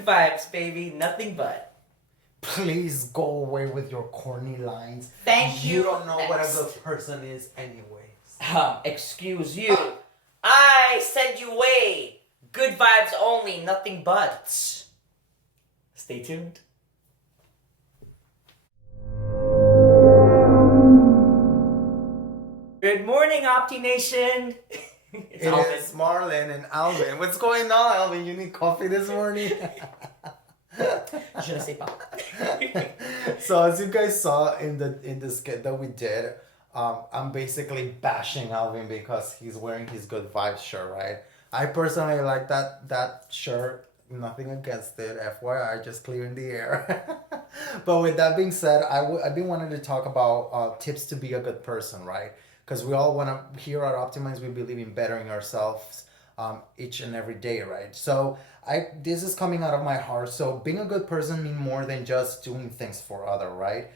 Good vibes, baby. Nothing but. Please go away with your corny lines. Thank you. You don't know what a Next. good person is anyways. Excuse you. I send you away. Good vibes only. Nothing but. Stay tuned. Good morning, Opti Nation. It's It Alvin. is Marlon and Alvin. What's going on, Alvin? You need coffee this morning? Je ne sais pas. So as you guys saw in the skit that we did, I'm basically bashing Alvin because he's wearing his good vibes shirt, right? I personally like that shirt. Nothing against it. FYI, just clearing the air. But with that being said, I've been wanting to talk about tips to be a good person, right? Because we all want to, here at OptiMinds, we believe in bettering ourselves each and every day, right? So this is coming out of my heart. So being a good person means more than just doing things for other, right?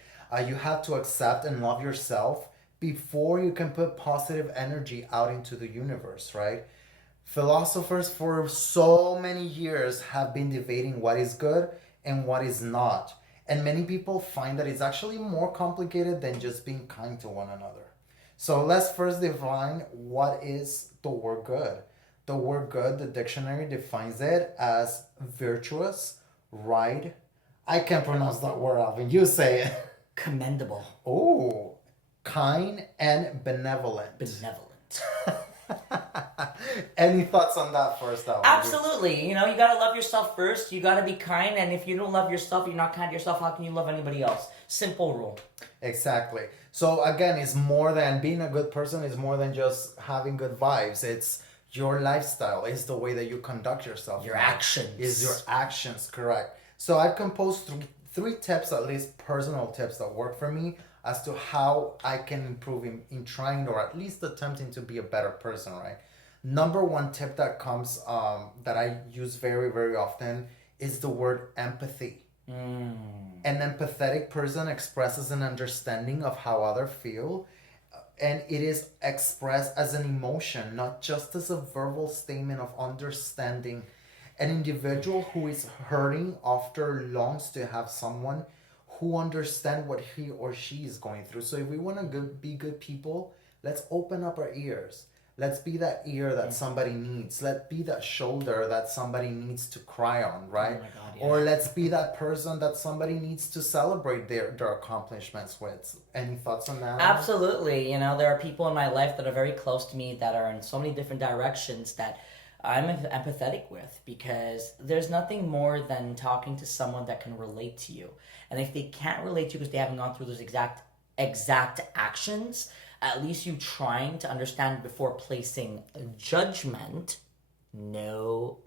You have to accept and love yourself before you can put positive energy out into the universe, right? Philosophers for so many years have been debating what is good and what is not. And many people find that it's actually more complicated than just being kind to one another. So let's first define what is the word good. The word good, the dictionary defines it as virtuous, right? I can't pronounce that word, Alvin. You say it. Commendable. Oh, kind and benevolent. Benevolent. Any thoughts on that first, Alvin? Absolutely. You know, you gotta love yourself first. You gotta be kind. And if you don't love yourself, you're not kind to yourself, how can you love anybody else? Simple rule. Exactly. So again, it's more than being a good person, is more than just having good vibes. It's your lifestyle, it's the way that you conduct yourself. Your actions. Is your actions, correct. So I've composed three tips, at least personal tips that work for me as to how I can improve in trying or at least attempting to be a better person, right? Number one tip that comes that I use very, very often is the word empathy. An empathetic person expresses an understanding of how others feel, and it is expressed as an emotion, not just as a verbal statement of understanding. An individual who is hurting often longs to have someone who understands what he or she is going through. So if we want to be good people, let's open up our ears. Let's be that ear that somebody needs. Let's be that shoulder that somebody needs to cry on, right? Oh my God, yeah. Or let's be that person that somebody needs to celebrate their accomplishments with. Any thoughts on that? Absolutely. You know, there are people in my life that are very close to me that are in so many different directions that I'm empathetic with, because there's nothing more than talking to someone that can relate to you. And if they can't relate to you because they haven't gone through those exact actions, at least you trying to understand before placing judgment, no,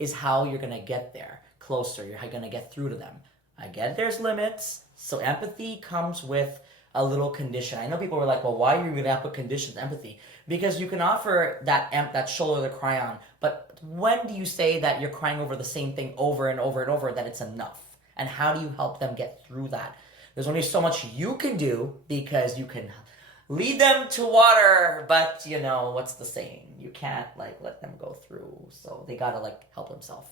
is how you're going to get there closer. You're going to get through to them. I get there's limits. So empathy comes with a little condition. I know people were like, well, why are you going to put conditions empathy? Because you can offer that shoulder to cry on. But when do you say that you're crying over the same thing over and over and over that it's enough? And how do you help them get through that? There's only so much you can do, because you can lead them to water, but you know, what's the saying? You can't let them go through. So they gotta help themselves.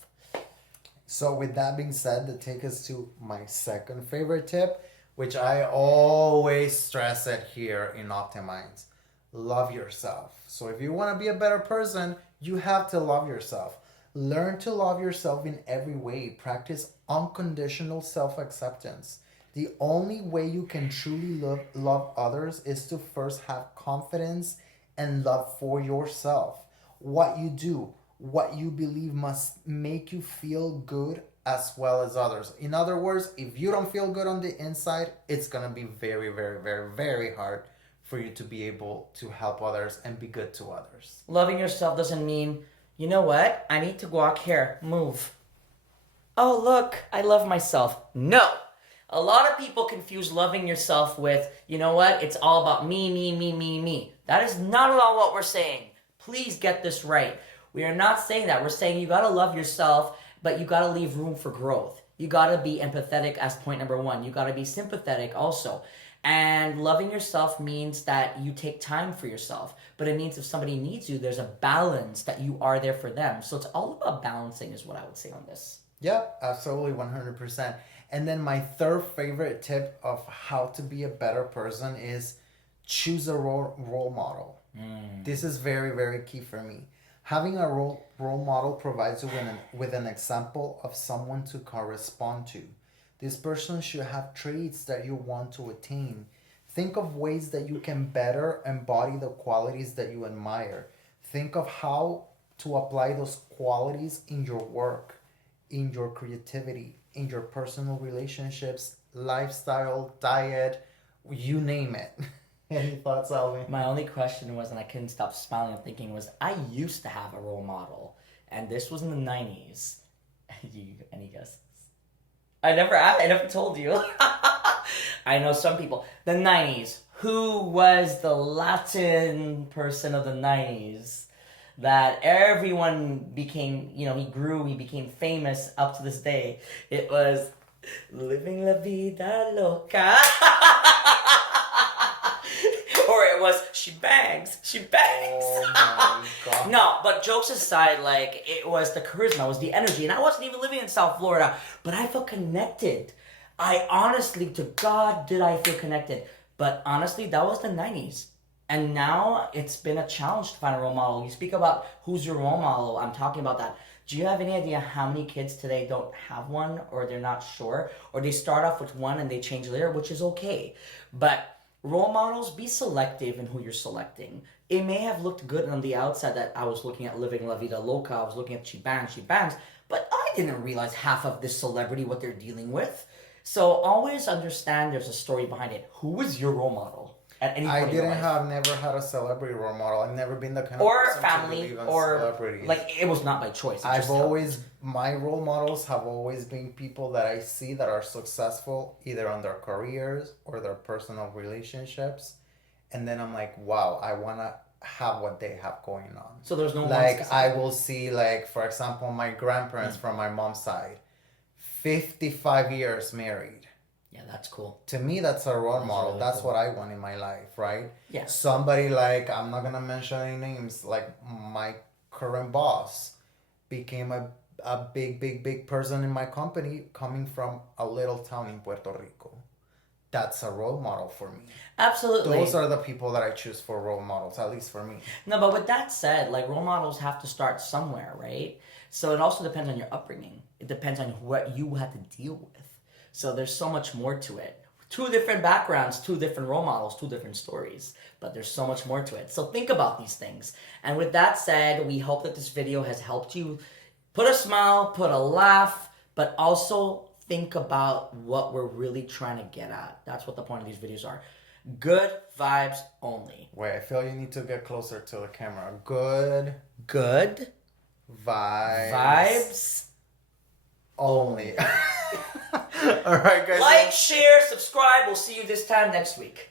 So with that being said, that takes us to my second favorite tip, which I always stress it here in OptiMinds. Love yourself. So if you want to be a better person, you have to love yourself. Learn to love yourself in every way. Practice unconditional self-acceptance. The only way you can truly love others is to first have confidence and love for yourself. What you do, what you believe must make you feel good as well as others. In other words, if you don't feel good on the inside, it's going to be very, very, very, very hard for you to be able to help others and be good to others. Loving yourself doesn't mean, you know what? I need to walk here. Move. Oh, look, I love myself. No. A lot of people confuse loving yourself with, you know what? It's all about me. That is not at all what we're saying. Please get this right. We are not saying that. We're saying you got to love yourself, but you got to leave room for growth. You got to be empathetic as point number one. You got to be sympathetic also. And loving yourself means that you take time for yourself. But it means if somebody needs you, there's a balance that you are there for them. So it's all about balancing is what I would say on this. Yep, absolutely, 100%. And then my third favorite tip of how to be a better person is choose a role model. This is very, very key for me. Having a role model provides you with an example of someone to correspond to. This person should have traits that you want to attain. Think of ways that you can better embody the qualities that you admire. Think of how to apply those qualities in your work, in your creativity, in your personal relationships, lifestyle, diet, you name it. Any thoughts, Alvin? My only question was, and I couldn't stop smiling and thinking, was I used to have a role model, and this was in the 90s. Any guesses? I never told you. I know some people. The 90s. Who was the Latin person of the 90s that everyone became, he grew, he became famous up to this day? It was Living La Vida Loca. Or it was She Bangs. Oh my God. No, but jokes aside, like, it was the charisma, it was the energy. And I wasn't even living in South Florida, but I felt connected. I honestly, to God, did I feel connected. But honestly, that was the 90s. And now it's been a challenge to find a role model. You speak about who's your role model. I'm talking about that. Do you have any idea how many kids today don't have one, or they're not sure, or they start off with one and they change later, which is okay. But role models, be selective in who you're selecting. It may have looked good on the outside that I was looking at Living La Vida Loca, I was looking at She Bangs, but I didn't realize half of this celebrity, what they're dealing with. So always understand there's a story behind it. Who is your role model at any point I in your life? never had a celebrity role model. I've never been the kind of Or person family, to believe in or celebrities. like it was not by choice. My role models have always been people that I see that are successful either on their careers or their personal relationships. And then I'm like, wow, I want to have what they have going on. So there's no like I will see, like, for example, my grandparents from my mom's side, 55 years married. Yeah, that's cool. To me, that's a role model. Really that's cool. what I want in my life, right? Yeah. Somebody like, I'm not going to mention any names, like my current boss became a big person in my company coming from a little town in Puerto Rico. That's a role model for me. Absolutely. Those are the people that I choose for role models, at least for me. No, but with that said, like, role models have to start somewhere, right? So it also depends on your upbringing. It depends on what you had to deal with. So there's so much more to it. 2 different backgrounds, 2 different role models, 2 different stories. But there's so much more to it. So think about these things. And with that said, we hope that this video has helped you put a smile, put a laugh, but also think about what we're really trying to get at. That's what the point of these videos are. Good vibes only. Wait, I feel you need to get closer to the camera. Good vibes only. All right, guys. Like, share, subscribe. We'll see you this time next week.